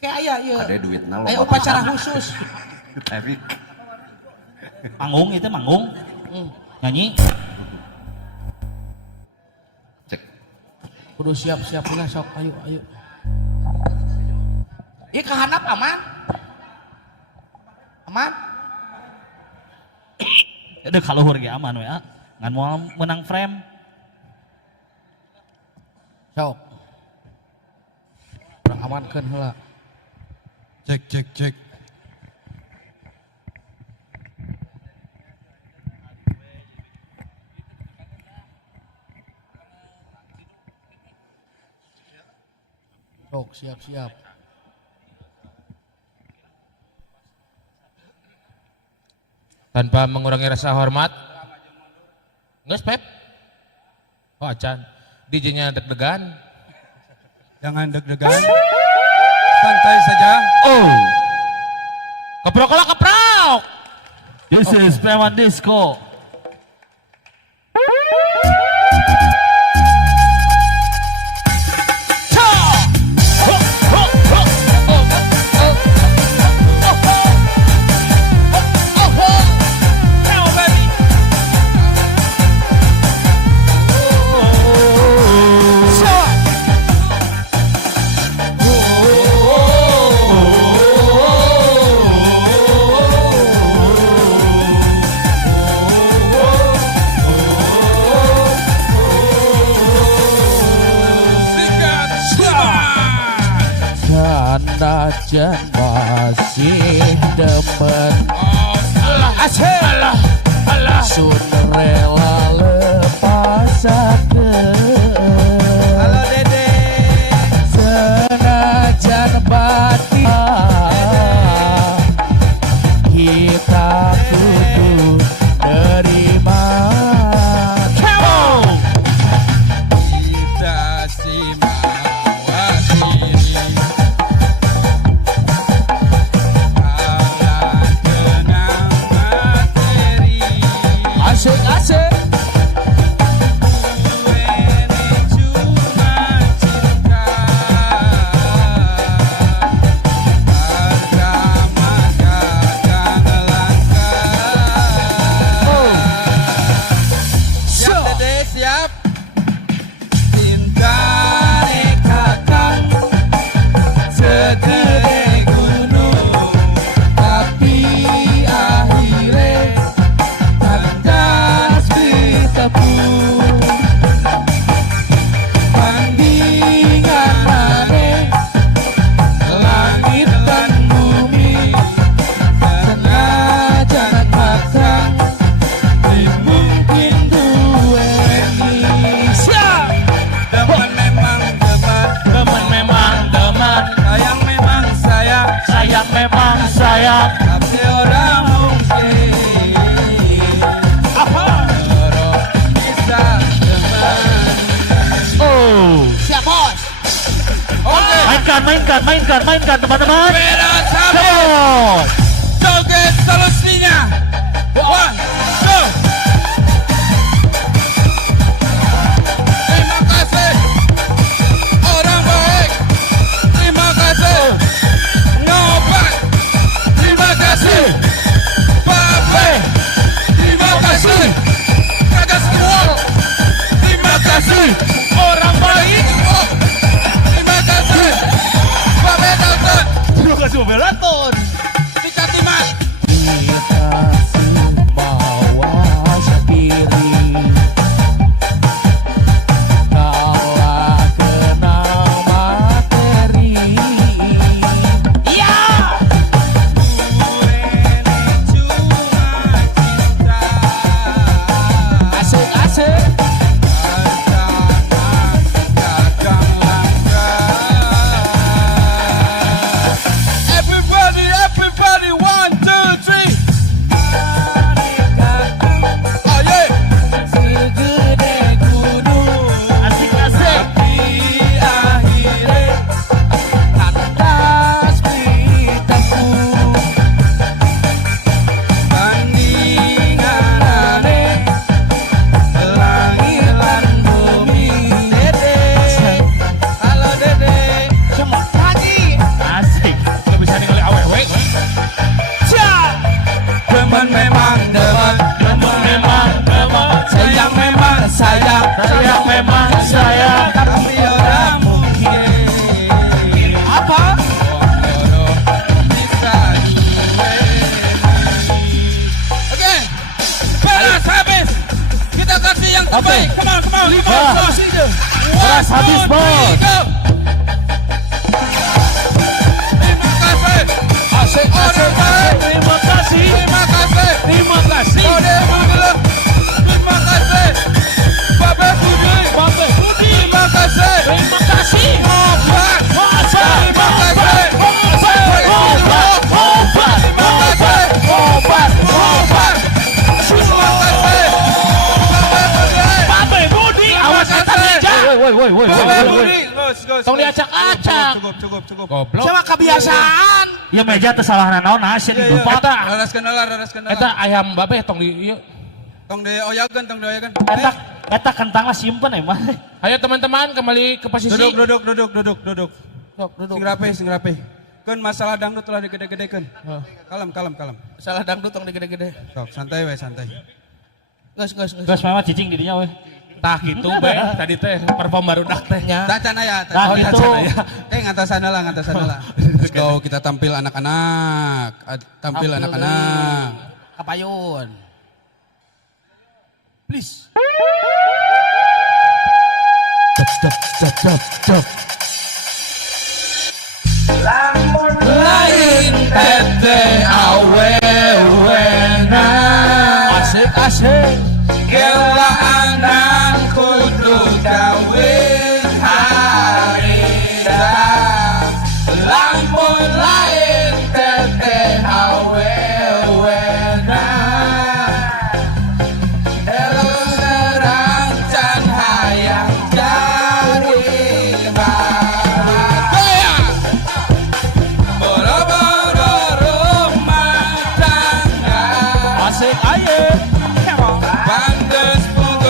Kayak aya ieu. Ada duitna lo. Aya upacara khusus. Tapi Manggung itu manggung. Nyanyi. cek. Kudu siap-siap lah sok ayo. Ieu kahanap aman? Aman? Ada kaluhur ge aman we. Ngan moal menang frame. Sok. Urang amankeun heula. Cek. Sok siap-siap. Tanpa mengurangi rasa hormat. Nges Pep. Oh acan. DJ-nya deg-degan. Jangan deg-degan. Santai saja. Oh, Keprok lah keprok. this is Preman Disco. Najan masih demen sun rela lepasakeun Halo Dede. senajan batin kita kudu nerima. Kita simawati. Asik. Siap. Cinta rekatkan segede gunung, tapi akhirnya kandas ditepung. Bandingan maneh langit dan bumi, senajan kakang mungkin duweni. Siap. Demen memang demen, sayang memang sayang, tapi orang mungkin bisa demen. Oh, Siap, Bos. Oke, mainkan teman-teman. beda sampai Go. joget seluruhnya. One, two. Terima kasih orang baik. Terima kasih Nyobat. Terima kasih Babe. Terima kasih Kagas Tuwol. Terima kasih orang baik. Terima kasih Babe Dalton. Terima kasih Belaton. Tika Terbaik. Come on, come on, come on. Terus ini. Beras habis, bos. Go. Terima kasih. Asik, asik, asik. Terima kasih. Terima kasih. Terima kasih. Saudara dulu. Terima kasih. Bapak Budi. Bapak Budi. Terima kasih. Terima kasih. Obat. Masa. Terima kasih. Obat. Obat. Obat. Obat. Obat. Obat. Terima kasih. Bapak Budi. Bapak Budi. Awas Terima kata kasih. meja. Bapak Budi. Gos. Tong diacak-acak. Cukup. Goblok. Sama kebiasaan. Ya meja teh salah naon asieun Iya, didupak. Raras kenala. Eta ayam babeh tong di ieu. Tong dioyakeun. Eta kentangnya simpen emang. Ayo teman-teman kembali ke posisi. Duduk. Sok, duduk. Sing rapi. Keun masalah dangdut lah digede-gedekeun. Oh. Kalem. Salah dangdut tong digede-gede. Sok, santai. Geus. Terus mama cicing di dinya weh. Tah gitu be. Tadi teh perform barudak teh nya. Tacana ya. Nah, gitu. Ngantasan lah. Let's go, kita tampil anak-anak. Tampil anak-anak. Kapayun. Please. Lain tete awewena. Asik. Gela anak kudu kawin harita. Lamun lain tete awewena. Elo serang can hayang cari goyang. Boro-boro rumah tangga. Asik aye. Pantes pun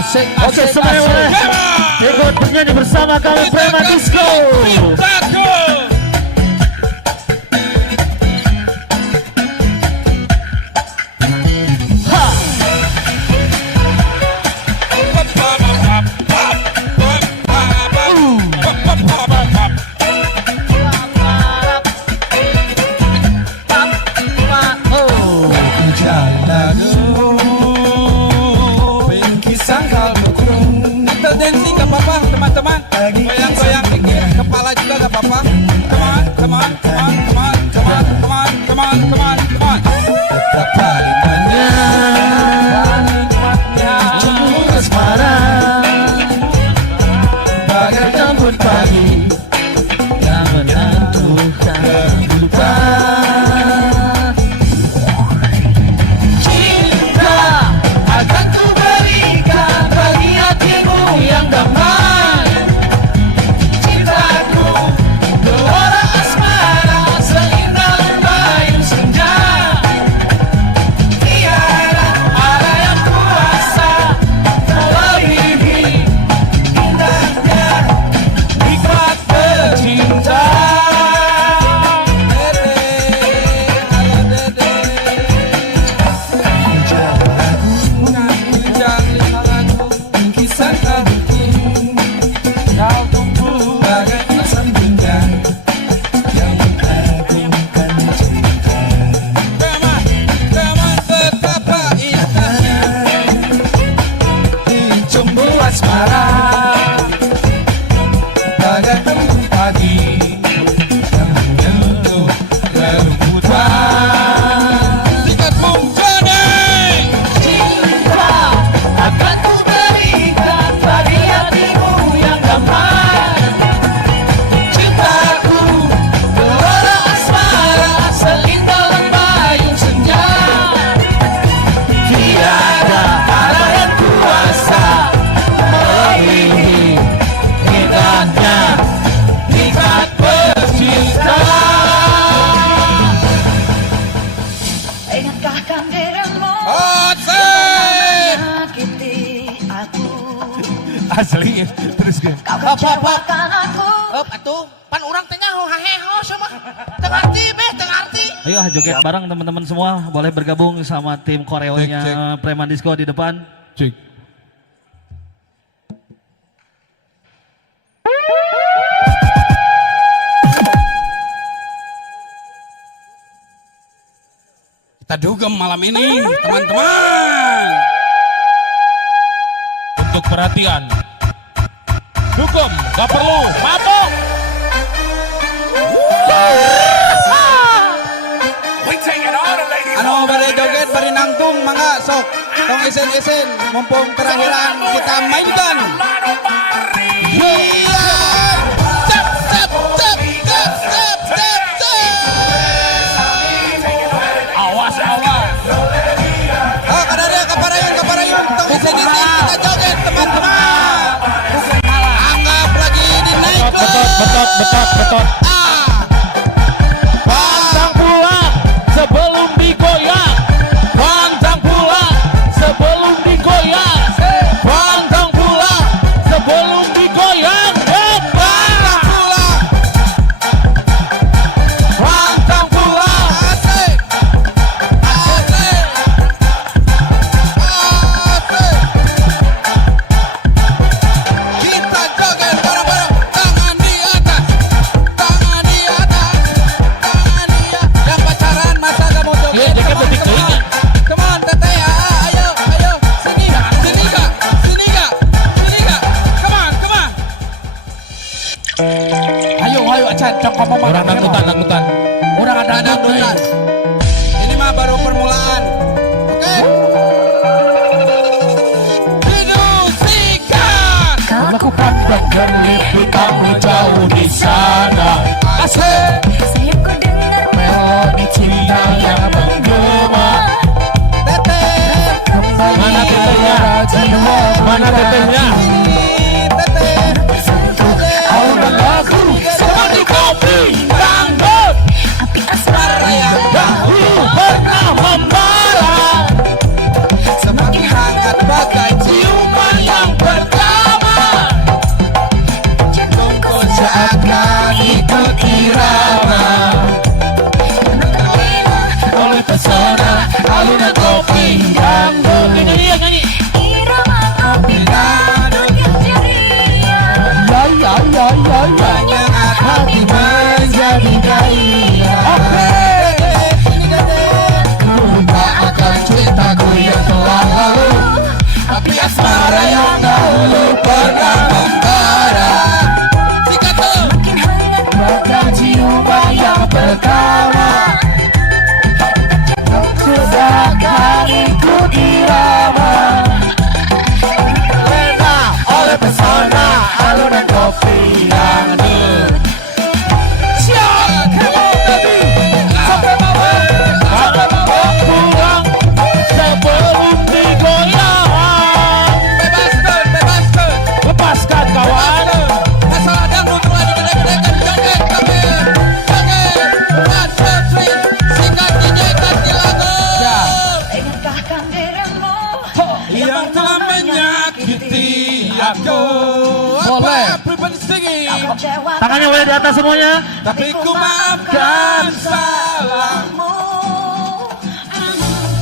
Asik, Oke, semuanya boleh ikut bernyanyi bersama kami Preman Disco. Dancing gak apa-apa teman-teman, goyang-goyang dikit, kepala juga gak apa-apa. Come on, come on, come on, come on, come on, come on, come on, come on, come on. Betapa nikmatnya asmara, bagai jemput pagi yang menentukan lupa. Cinta akan ku berikan bagi hatimu yang damai. Cintaku gelora asmara seindah lembayung senja. Tiada ada yang kuasa melebihi indahnya nikmat bercinta. Kisah kabutku, kau tumbuh bagai insan dunia yang mengagumkan cinta. Teman, betapa indahnya dicumbu asmara, bagai tembung padi yang menyentuh relumputan. Sikat mungkone cinta akan ku berikan bagi hatimu yang damai. Cintaku gelora asmara seindah lembayung senja. Tiada ada yang kuasa melebihi indahnya nikmat bercinta. Ingatkah kan dirimu menyakiti aku? Asli terus gue. Kau kecewakan aku. Atuh, pan urang teh nyaho haheho sama. Teu ngarti beh, teu ngarti. Ayo joget bareng teman-teman semua, boleh bergabung sama tim koreonya Preman Disco di depan. Cik. Kita dugem malam ini, teman-teman. Untuk perhatian. Dugem, gak perlu mabok. Anu bari joget, bari nangtung, mangga sok. Tong isen-isen, mumpung terakhiran kita mainkan. Iya. Cep, cep, cep, cep, cep, cep, cep. Awas, awas. Oh, kadang-kadang keparayun, tong isen-isen kita joget, teman-teman. Anggap lagi di naik Betot. Pantang pulang sebelum digoyang. Pantang pulang sebelum digoyang. Pantang pulang sebelum digoyang. Pantang pulang. Asik. Asik. Asik. Kita joget bareng-bareng, tangan di atas, tangan di atas, tangan di atas. Yang pacaran masa gak mau joget? Iya, joget lebih keringat. Come on, teteh, ayo, ayo, sini gak, sini gak, sini gak, sini gak. Come on, come on. Ayo, acan, cok ngomong Orang angkutan. Udah ada dangdutan. Ini mah baru permulaan. Oke. Dinusikan. Lakukan dan lipi kamu jauh di sana. Asik. Setiap ku dengar Melodi cinta yang menggema. Teteh. Mana tetehnya? Mana tetehnya? Teteh. Aunan lagu seperti kopi dangdut. api asmara Raya. Yang begini dia nyanyi. Irama kopi makin ceria. Ya ya ya ya ya. Hati menjadi gairah. Ku lupa akan cintaku yang telah lalu, tapi asmara yang dahulu pernah membara. Makin hangat Maka ciuman yang pertama sudah hariku dirama. Lena oleh pesona alunan kopi yang dulu. Siap, come on baby. Sampai bawah pulang sebelum digoyang. Bebaskan. Lepaskan kawan. Asal dangdut lagi gede-gedekan joget kami. Joget. 1, 2, 3. Sikat DJ ganti lagu. ingatkah kan dirimu Yang telah menyakiti aku. Boleh. Everybody singing. kecewa Tangannya boleh di atas semuanya. Tapi ku maafkan salahmu.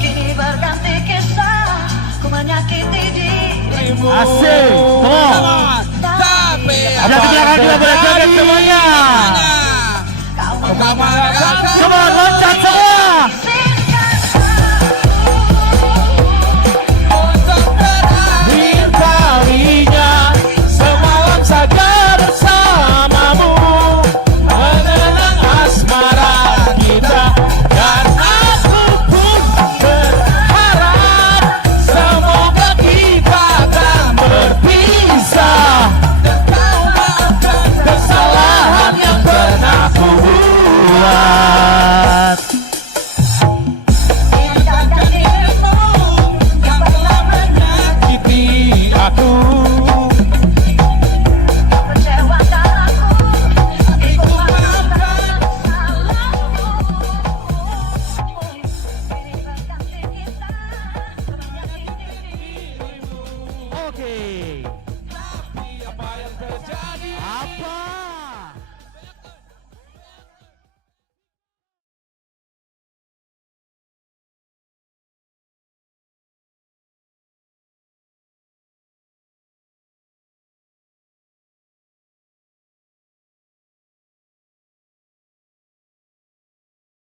Kini berganti kisah, ku menyakiti dirimu. Asik. Come on. Tapi Ada di belakang juga boleh joget semuanya. Kau Come on, loncat semua. Ingin kalinya semalam saja bersamamu, mengenang asmara kita, dan aku pun berharap semoga kita tak berpisah. kau maafkan Kesalahan yang pernah ku buat. yang telah menyakiti Aku kecewakan aku, tapi ku maafkan salahmu. Kini berganti kisah, ku menyakiti dirimu. Oke. apa yang terjadi? Apa